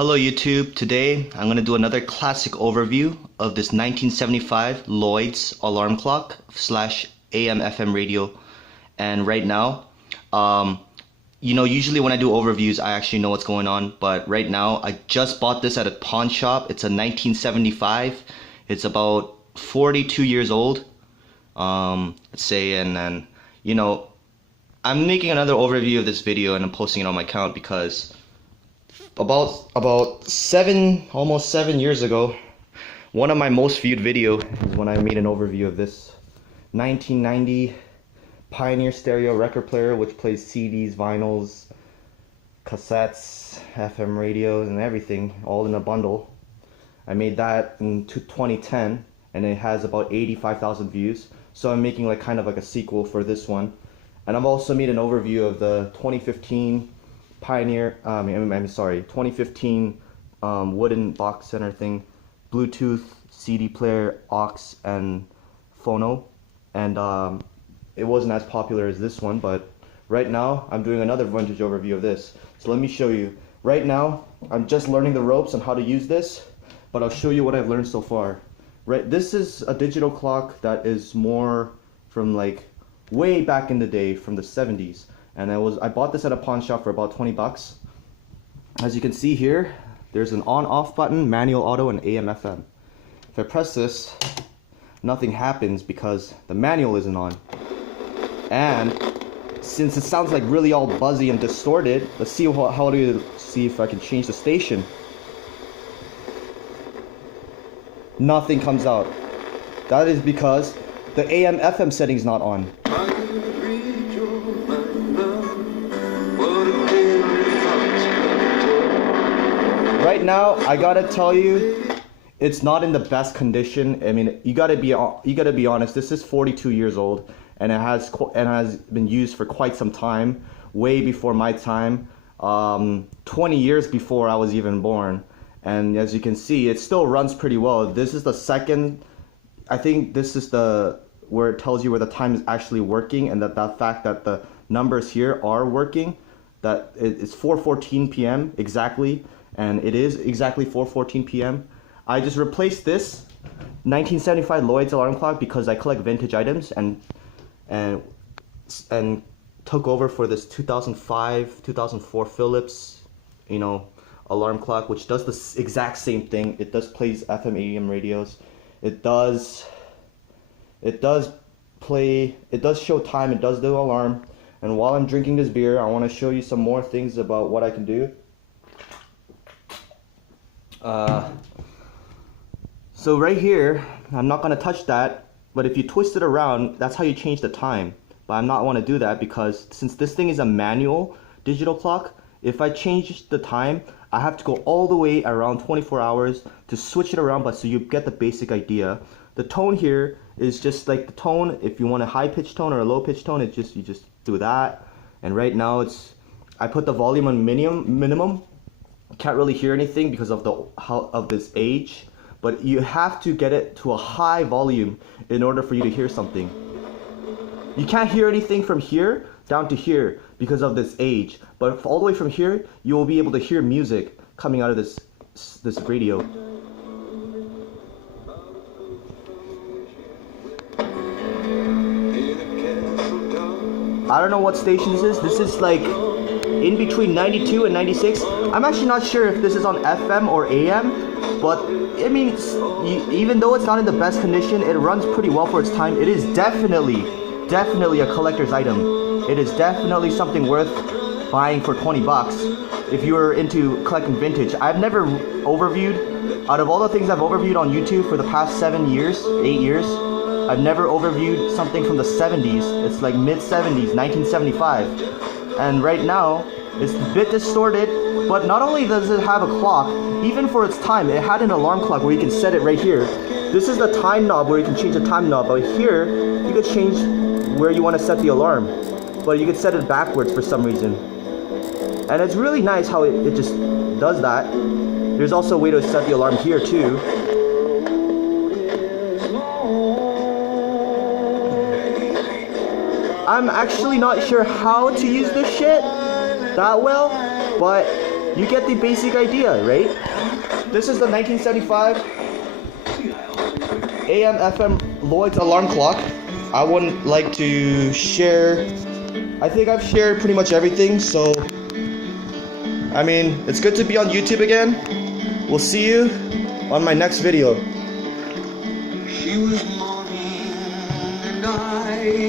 Hello YouTube, today I'm going to do another classic overview of this 1975 Lloyds alarm clock slash AM FM radio. And right now, usually when I do overviews I actually know what's going on, but right now I just bought this at a pawn shop. It's a 1975, it's about 42 years old, let's say, and then, I'm making another overview of this video and I'm posting it on my account because about almost 7 years ago, one of my most viewed video is when I made an overview of this 1990 Pioneer stereo record player, which plays CDs, vinyls, cassettes, FM radios, and everything all in a bundle. I made that in 2010 and it has about 85,000 views, so I'm making kind of like a sequel for this one. And I've also made an overview of the 2015 Pioneer, 2015 wooden box center thing, Bluetooth, CD player, aux, and phono, and it wasn't as popular as this one, but right now I'm doing another vintage overview of this. So let me show you. Right now I'm just learning the ropes on how to use this, but I'll show you what I've learned so far. This is a digital clock that is more from way back in the day, from the 70s. And I bought this at a pawn shop for about 20 bucks. As you can see here, there's an on-off button, manual auto, and AM FM. If I press this, nothing happens because the manual isn't on. And since it sounds really all buzzy and distorted, let's see see if I can change the station. Nothing comes out. That is because the AM FM setting's not on. Right now, I gotta tell you, it's not in the best condition. I mean, you gotta be honest. This is 42 years old, and it has been used for quite some time, way before my time, 20 years before I was even born. And as you can see, it still runs pretty well. This is the second. I think this is where it tells you where the time is actually working, and that fact that the numbers here are working. That it's 4:14 p.m. exactly. And it is exactly 4:14 p.m. I just replaced this 1975 Lloyds alarm clock because I collect vintage items, and took over for this 2005-2004 Philips, alarm clock, which does the exact same thing. It does plays FM AM radios. It does show time. It does do alarm. And while I'm drinking this beer, I want to show you some more things about what I can do. So right here, I'm not going to touch that, but if you twist it around, that's how you change the time. But I'm not want to do that because since this thing is a manual digital clock, if I change the time, I have to go all the way around 24 hours to switch it around, but so you get the basic idea. The tone here is just like the tone. If you want a high pitch tone or a low pitch tone, you just do that. And right now I put the volume on minimum. Can't really hear anything because of this age, but you have to get it to a high volume in order for you to hear something. You can't hear anything from here down to here because of this age, but all the way from here you will be able to hear music coming out of this radio. I don't know what station this is. This is in between 92 and 96. I'm actually not sure if this is on FM or AM, but I mean, even though it's not in the best condition, it runs pretty well for its time. It is definitely a collector's item. It is definitely something worth buying for 20 bucks if you're into collecting vintage. I've never overviewed, out of all the things I've overviewed on YouTube for the past 8 years, I've never overviewed something from the 70s. It's like mid-70s, 1975. And right now, it's a bit distorted, but not only does it have a clock, even for its time, it had an alarm clock where you can set it right here. This is the time knob where you can change the time knob, but here, you could change where you want to set the alarm. But you could set it backwards for some reason. And it's really nice how it just does that. There's also a way to set the alarm here too. I'm actually not sure how to use this shit that well, but you get the basic idea, right? This is the 1975 AM FM Lloyds alarm clock. I wouldn't like to share. I think I've shared pretty much everything, so I mean, it's good to be on YouTube again. We'll see you on my next video. She was mourning and I